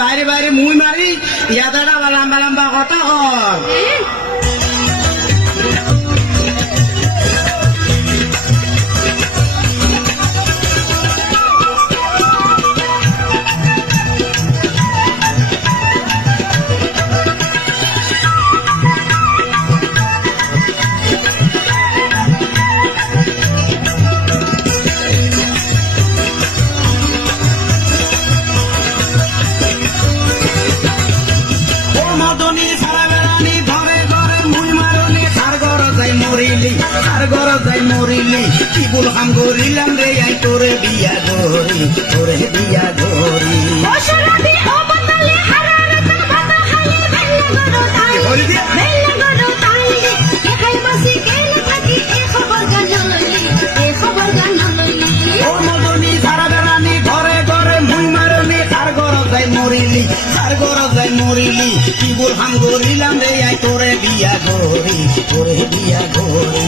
বাইরে বাইরে মুই মারি ইয়াদারা লম্বা লম্বা কথা কর। মরিলি কি বল হাম গরিলাম রে আই তোরে বিয়া গরি তোরে বিয়া গরি সারা মরিলি কি বল হাম গরিলাম রে আই তোরে বিয়া গরি তোরে বিয়া গরি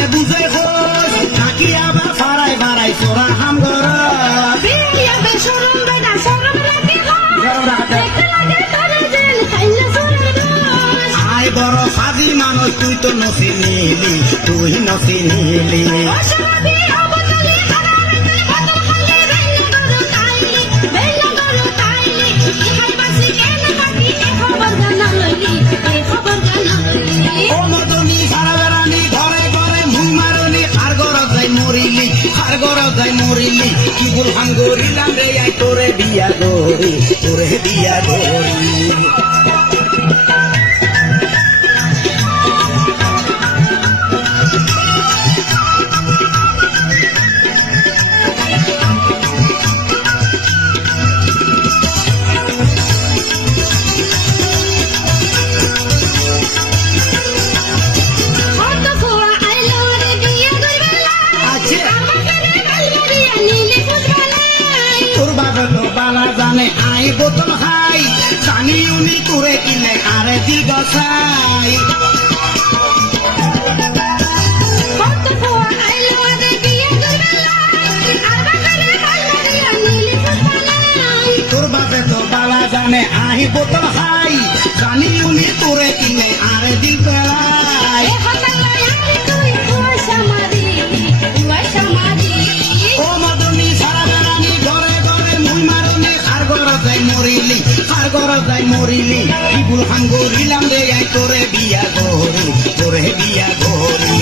বড় সাজি মানুষ তুই তো নসি নিলি তুই নসি নিলি। মরিলি আর ঘর যাই মরিলি। কি বল হাম গরিলাম রে আই তোরে বিয়া গরি তোরে বিয়া গরি বিয়া করবেলা আমাকে রে গালবাড়িয়া নীলে ফুলবালাই তোর বাপে তো বালা জানে আহি বোতল জানি উনি তোরে কিনে আরে ও মদনী সারা বেড়ানি ঘরে ঘরে মুই মারনি আর ঘর মরিলি। ঘর যাই মরিলি ইবুল খান গরিলাম রে আই তোরে বিয়া গরি তোরে বিয়া গরি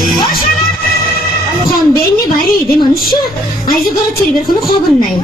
খন বেনে বাইরে দে মানুষ আইজ ঘরে চুরিবার কোনো খবর নাই।